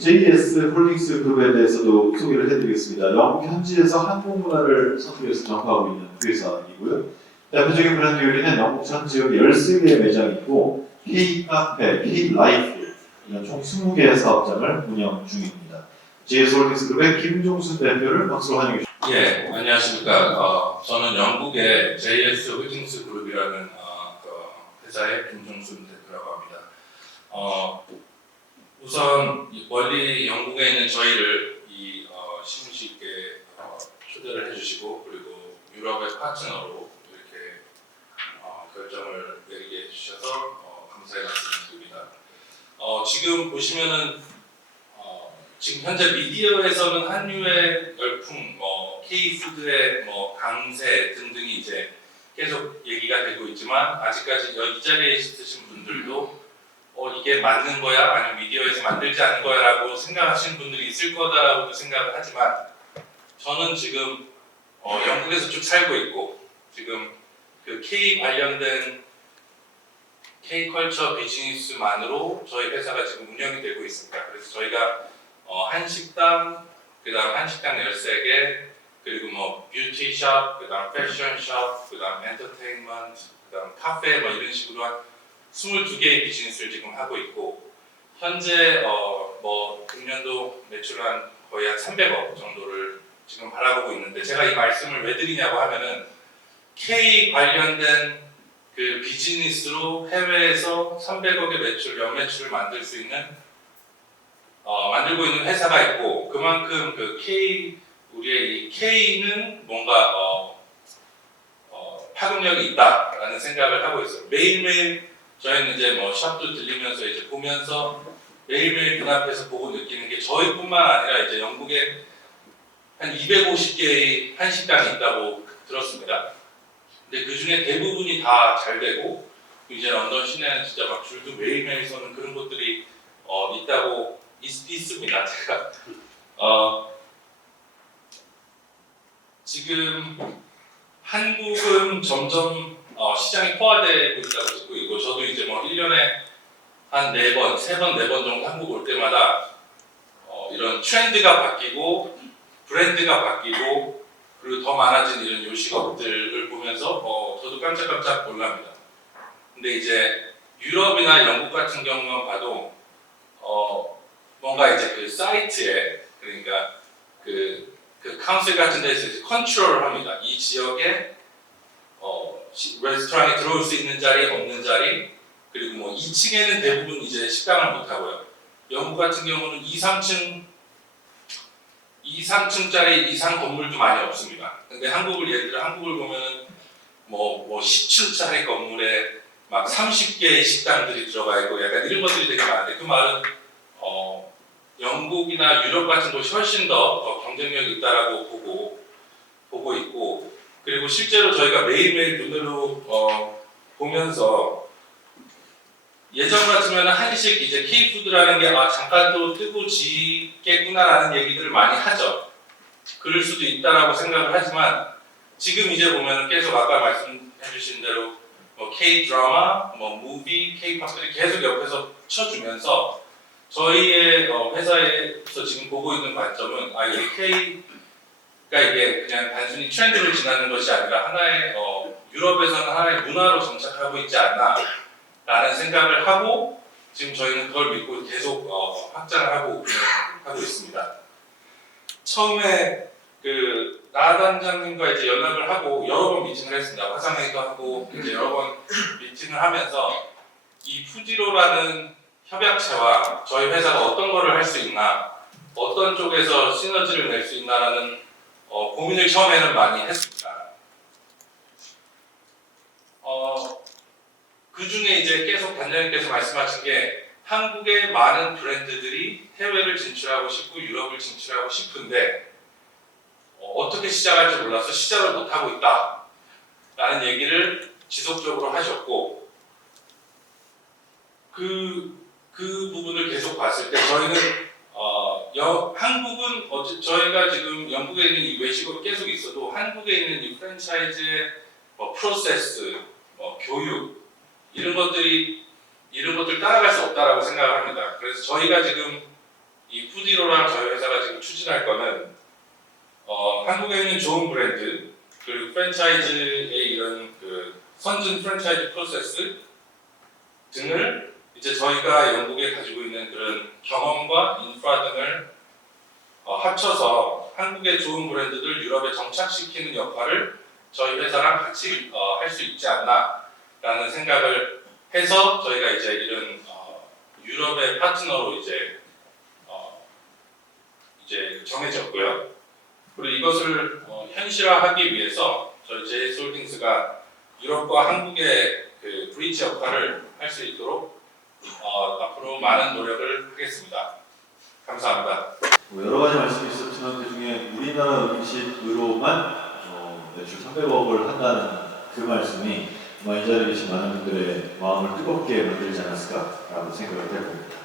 JS 홀딩스 그룹에 대해서도 소개를 해드리겠습니다. 영국 현지에서 한국 문화를 선도해서 전파하고 있는 회사이고요. 대표적인 브랜드 요리는 영국 전 지역 13개의 매장이 있고 K-카페, K-라이프 이런 총 20개의 사업장을 운영 중입니다. JS 홀딩스 그룹의 김종순 대표를 박수로 환영해 주십니다. 예, 안녕하십니까. 저는 영국의 JS 홀딩스 그룹이라는 그 회사의 김종순 대표라고 합니다. 우선 멀리 영국에 있는 저희를 이 시무식에 초대를 해주시고 그리고 유럽의 파트너로 이렇게 결정을 내리게 해주셔서 감사의 말씀을 드립니다. 지금 보시면은 지금 현재 미디어에서는 한류의 열풍, K푸드의 강세 등등이 이제 계속 얘기가 되고 있지만 아직까지 이 자리에 있으신 분들도 이게 맞는 거야? 아니면 미디어에서 만들지 않은 거야? 라고 생각하시는 분들이 있을 거다라고도 생각을 하지만 저는 지금 영국에서 쭉 살고 있고 지금 그 K 관련된 K컬처 비즈니스만으로 저희 회사가 지금 운영이 되고 있습니다. 그래서 저희가 한식당, 그 다음 한식당 13개, 그리고 뷰티샵, 그 다음 패션샵, 그 다음 엔터테인먼트, 그 다음 카페 이런 식으로 한 22개의 비즈니스를 지금 하고 있고 현재 금년도 매출 한 거의 한 300억 정도를 지금 바라보고 있는데 제가 이 말씀을 왜 드리냐고 하면은 K 관련된 그 비즈니스로 해외에서 300억의 매출, 연매출을 만들 수 있는 만들고 있는 회사가 있고 그만큼 그 우리의 이 K는 뭔가 파급력이 있다라는 생각을 하고 있어요. 매일매일 저희는 이제 샵도 들리면서 이제 보면서 매일매일 그 앞에서 보고 느끼는 게 저희뿐만 아니라 이제 영국에 한 250개의 한식당이 있다고 들었습니다. 근데 그 중에 대부분이 다 잘 되고 이제 런던 시내는 진짜 막 줄도 매일매일 서는 그런 곳들이 있다고 있습니다. 제가 지금 한국은 점점 시장이 포화되고 있다고 듣고 있고 저도 이제 1년에 한 4번, 3번, 4번 정도 한국 올 때마다 이런 트렌드가 바뀌고 브랜드가 바뀌고 그리고 더 많아진 이런 요식업들을 보면서 저도 깜짝깜짝 놀랍니다. 근데 이제 유럽이나 영국 같은 경우만 봐도 뭔가 이제 그 사이트에 그러니까 그 카운슬 같은 데서 이제 컨트롤을 합니다. 이 지역에 레스토랑에 들어올 수 있는 자리, 없는 자리, 그리고 2층에는 대부분 이제 식당을 못 하고요. 영국 같은 경우는 2, 3층짜리 이상 건물도 많이 없습니다. 근데 예를 들어 한국을 보면은 10층짜리 건물에 막 30개의 식당들이 들어가 있고 약간 이런 것들이 되게 많은데 그 말은 영국이나 유럽 같은 곳이 훨씬 더 경쟁력이 있다라고 보고 있고 그리고 실제로 저희가 매일매일 눈으로 보면서 예전 같으면 한식 이제 K푸드라는 게 잠깐 또 뜨고 지겠구나라는 얘기들을 많이 하죠. 그럴 수도 있다라고 생각을 하지만 지금 이제 보면 계속 아까 말씀해주신 대로 K-드라마, 무비, K-팝들이 계속 옆에서 쳐주면서 저희의 회사에서 지금 보고 있는 관점은 이 K가 이게 그냥 단순히 트렌드를 지나는 것이 아니라 하나의 유럽에서는 하나의 문화로 정착하고 있지 않나 라는 생각을 하고 지금 저희는 그걸 믿고 계속 확장을 하고 있습니다. 처음에 나 단장님과 이제 연락을 하고 여러 번 미팅을 했습니다. 화상회의도 하고 이제 여러 번 미팅을 하면서 이 푸지로라는 협약체와 저희 회사가 어떤 거를 할 수 있나, 어떤 쪽에서 시너지를 낼 수 있나라는 고민을 처음에는 많이 했습니다. 그 중에 이제 계속 단장님께서 말씀하신 게 한국의 많은 브랜드들이 해외를 진출하고 싶고 유럽을 진출하고 싶은데 어떻게 시작할지 몰라서 시작을 못하고 있다 라는 얘기를 지속적으로 하셨고 그 부분을 계속 봤을 때 저희는 한국은 저희가 지금 영국에 있는 이 외식업이 계속 있어도 한국에 있는 이 프랜차이즈의 프로세스, 교육 이런 것들 따라갈 수 없다라고 생각을 합니다. 그래서 저희가 지금 이 푸디로랑 저희 회사가 지금 추진할 거는 한국에 있는 좋은 브랜드 그리고 프랜차이즈의 이런 그 선진 프랜차이즈 프로세스 등을 이제 저희가 영국에 가지고 있는 그런 경험과 인프라 등을 합쳐서 한국의 좋은 브랜드들 유럽에 정착시키는 역할을 저희 회사랑 같이 할 수 있지 않나라는 생각을 해서 저희가 이제 이런 유럽의 파트너로 이제 정해졌고요. 그리고 이것을 현실화하기 위해서 저희 JS홀딩스가 유럽과 한국의 그 브릿지 역할을 할 수 있도록 앞으로 많은 노력을 하겠습니다. 감사합니다. 뭐 여러 가지 말씀이 있었지만 그 중에 우리나라 음식으로만 매출 300억을 한다는 그 말씀이 이 자리에 계신 많은 분들의 마음을 뜨겁게 만들지 않았을까라고 생각을 해봅니다.